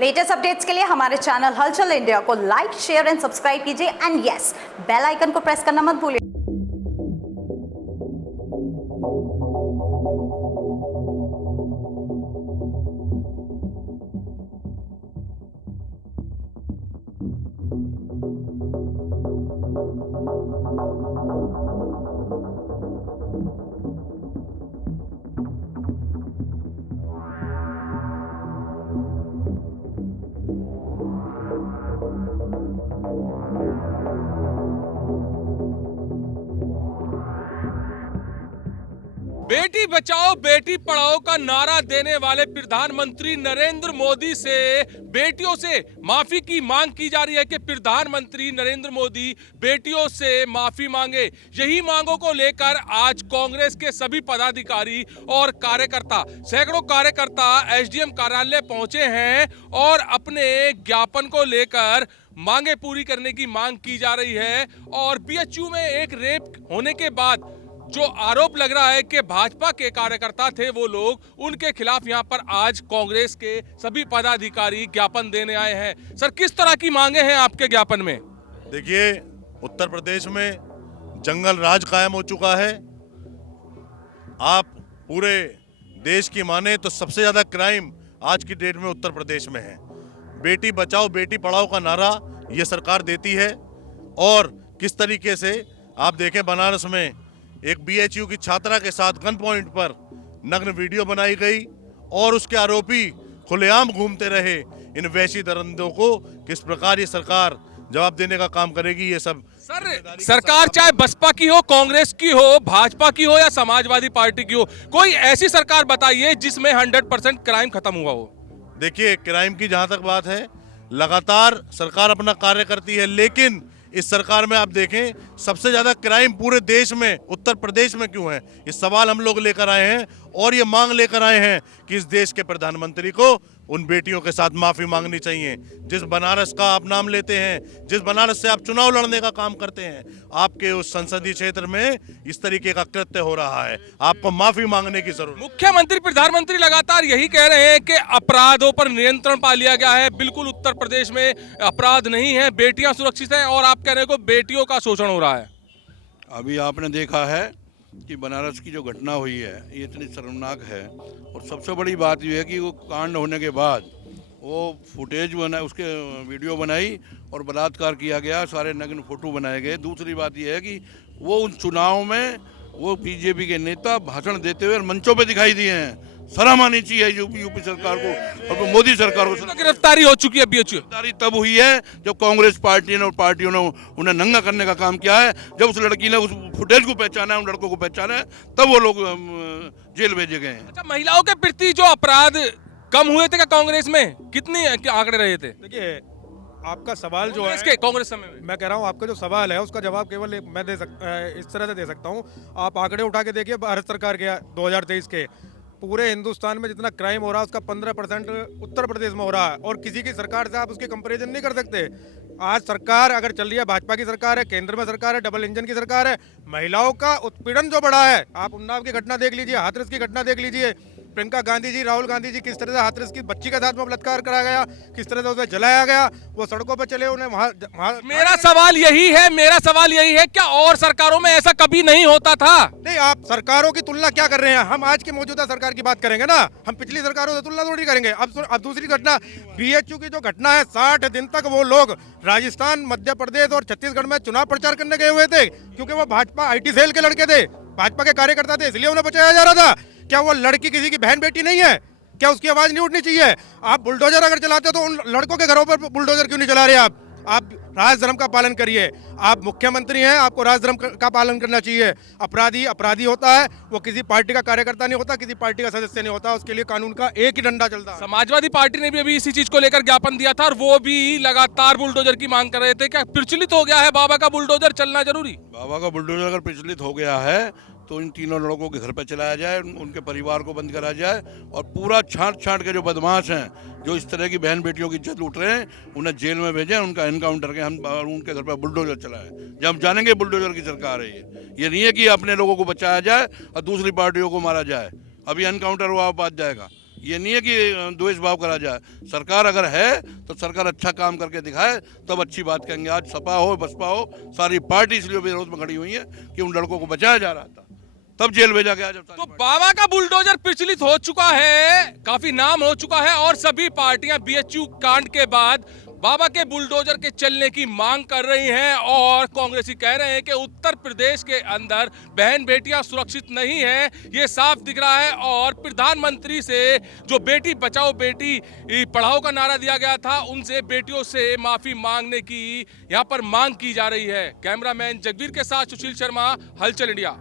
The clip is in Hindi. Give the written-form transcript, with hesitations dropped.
लेटेस्ट अपडेट्स के लिए हमारे चैनल हलचल इंडिया को लाइक, शेयर एंड सब्सक्राइब कीजिए एंड यस, बेल आइकन को प्रेस करना मत भूलिए। बेटी बचाओ बेटी पढ़ाओ का नारा देने वाले प्रधानमंत्री नरेंद्र मोदी से बेटियों से माफी की मांग की जा रही है कि प्रधानमंत्री नरेंद्र मोदी बेटियों से माफी मांगे। यही मांगों को लेकर आज कांग्रेस के सभी पदाधिकारी और कार्यकर्ता, सैकड़ों कार्यकर्ता एसडीएम कार्यालय पहुंचे हैं और अपने ज्ञापन को लेकर मांगे पूरी करने की मांग की जा रही है। और बीएचयू में एक रेप होने के बाद जो आरोप लग रहा है कि भाजपा के कार्यकर्ता थे वो लोग, उनके खिलाफ यहां पर आज कांग्रेस के सभी पदाधिकारी ज्ञापन देने आए हैं। सर, किस तरह की मांगे हैं आपके ज्ञापन में? देखिए, उत्तर प्रदेश में जंगल राज कायम हो चुका है। आप पूरे देश की माने तो सबसे ज्यादा क्राइम आज की डेट में उत्तर प्रदेश में है। बेटी बचाओ बेटी पढ़ाओ का नारा ये सरकार देती है और किस तरीके से आप देखें, बनारस में एक बीएचयू की छात्रा के साथ गन पॉइंट पर नग्न वीडियो बनाई गई और उसके आरोपी खुलेआम घूमते रहे। इन वैशी दरिंदों को किस प्रकार ये सरकार जवाब देने का काम करेगी? ये सब सर, सरकार चाहे बसपा की हो, कांग्रेस की हो, भाजपा की हो या समाजवादी पार्टी की हो, कोई ऐसी सरकार बताइए जिसमें 100% क्राइम खत्म हुआ हो। देखिए, क्राइम की जहां तक बात है, लगातार सरकार अपना कार्य करती है, लेकिन इस सरकार में आप देखें सबसे ज्यादा क्राइम पूरे देश में उत्तर प्रदेश में क्यों है? ये सवाल हम लोग लेकर आए हैं और ये मांग लेकर आए हैं कि इस देश के प्रधानमंत्री को उन बेटियों के साथ माफी मांगनी चाहिए। जिस बनारस का आप नाम लेते हैं, जिस बनारस से आप चुनाव लड़ने का काम करते हैं, आपके उस संसदीय क्षेत्र में इस तरीके का कृत्य हो रहा है, आपको माफी मांगने की जरूरत। मुख्यमंत्री, प्रधानमंत्री लगातार यही कह रहे हैं कि अपराधों पर नियंत्रण पा लिया गया है, बिल्कुल उत्तर प्रदेश में अपराध नहीं है, बेटियां सुरक्षित हैं, और आप कह रहे हैं कि बेटियों का शोषण हो रहा है। अभी आपने देखा है कि बनारस की जो घटना हुई है ये इतनी शर्मनाक है, और सबसे बड़ी बात ये है कि वो कांड होने के बाद वो फुटेज बना, उसके वीडियो बनाई और बलात्कार किया गया, सारे नग्न फोटो बनाए गए। दूसरी बात ये है कि वो उन चुनाव में वो बीजेपी के नेता भाषण देते हुए मंचों पे दिखाई दिए हैं। शर्म आनी चाहिए यूपी सरकार को और मोदी सरकार को। तो गिरफ्तारी हो चुकी है बीएचयू। गिरफ्तारी तब हुई है जब कांग्रेस पार्टी ने और पार्टियों ने उन्हें नंगा करने का काम किया है। जब उस लड़की ने उस फुटेज को पहचाना है, उन लड़कों को पहचाना है, तब वो लोग जेल भेजे गए हैं। अच्छा, महिलाओं के प्रति जो अपराध कम हुए थे क्या कांग्रेस में? कितने आंकड़े रहे थे? देखिए, आपका सवाल जो है कांग्रेस समय में, मैं कह रहा हूँ आपका जो सवाल है उसका जवाब केवल मैं इस तरह से दे सकता हूँ। आप आंकड़े उठा के देखिए भारत सरकार के 2023 के, पूरे हिंदुस्तान में जितना क्राइम हो रहा है उसका 15% उत्तर प्रदेश में हो रहा है, और किसी की सरकार से आप उसकी कंपैरिजन नहीं कर सकते। आज सरकार अगर चल रही है, भाजपा की सरकार है, केंद्र में सरकार है, डबल इंजन की सरकार है, महिलाओं का उत्पीड़न जो बढ़ा है, आप उन्नाव की घटना देख लीजिए, हाथरस की घटना देख लीजिए, प्रियंका गांधी जी, राहुल गांधी जी, किस तरह से हाथरस की बच्ची के साथ में बलात्कार कराया गया, किस तरह से उसे जलाया गया, वो सड़कों पर चले, उन्हें वहाँ मेरा सवाल यही है, क्या और सरकारों में ऐसा कभी नहीं होता था? नहीं, आप सरकारों की तुलना क्या कर रहे हैं? हम आज की मौजूदा सरकार की बात करेंगे ना, हम पिछली सरकारों से तुलना थोड़ी करेंगे। अब दूसरी घटना, बीएचयू की जो घटना है, 60 दिन तक वो लोग राजस्थान, मध्य प्रदेश और छत्तीसगढ़ में चुनाव प्रचार करने गए हुए थे, क्योंकि वो भाजपा आईटी सेल के लड़के थे, भाजपा के कार्यकर्ता थे, इसलिए उन्हें बचाया जा रहा था। क्या वो लड़की किसी की बहन बेटी नहीं है? क्या उसकी आवाज नहीं उठनी चाहिए? आप बुलडोजर अगर चलाते हो तो उन लड़कों के घरों पर बुलडोजर क्यों नहीं चला रहे? आप राज धर्म का पालन करिए। आप मुख्यमंत्री हैं, आपको राज धर्म का पालन करना चाहिए। अपराधी अपराधी होता है, वो किसी पार्टी का कार्यकर्ता नहीं होता, किसी पार्टी का सदस्य नहीं होता, उसके लिए कानून का एक ही डंडा चलता है। समाजवादी पार्टी ने भी अभी इसी चीज को लेकर ज्ञापन दिया था और वो भी लगातार बुलडोजर की मांग कर रहे थे। क्या प्रचलित हो गया है बाबा का बुलडोजर चलना जरूरी? बाबा का बुलडोजर अगर प्रचलित हो गया है तो इन तीनों लड़कों के घर पर चलाया जाए, उनके परिवार को बंद करा जाए, और पूरा छांट के जो बदमाश हैं, जो इस तरह की बहन बेटियों की इज्जत लूट रहे हैं, उन्हें जेल में भेजें, उनका एनकाउंटर के हम उनके घर पर बुलडोजर चलाएं। जब हम जानेंगे बुलडोजर की सरकार है ये नहीं है कि अपने लोगों को बचाया जाए और दूसरी पार्टियों को मारा जाए। अभी एनकाउंटर हुआ, बाद जाएगा। ये नहीं है कि द्वेष भाव करा जाए। सरकार अगर है तो सरकार अच्छा काम करके दिखाए तब अच्छी बात कहेंगे। आज सपा हो बसपा हो सारी पार्टी इसलिए विरोध में खड़ी हुई है कि उन लड़कों को बचाया जा रहा था, तब जेल भेजा गया। जब तो बाबा का बुलडोजर प्रचलित हो चुका है, काफी नाम हो चुका है और सभी पार्टियां बीएचयू कांड के बाद बाबा के बुलडोजर के चलने की मांग कर रही हैं और कांग्रेसी कह रहे हैं कि उत्तर प्रदेश के अंदर बहन बेटियां सुरक्षित नहीं है, ये साफ दिख रहा है। और प्रधानमंत्री से जो बेटी बचाओ बेटी पढ़ाओ का नारा दिया गया था, उनसे बेटियों से माफी मांगने की यहां पर मांग की जा रही है। कैमरामैन जगवीर के साथ सुशील शर्मा, हलचल इंडिया।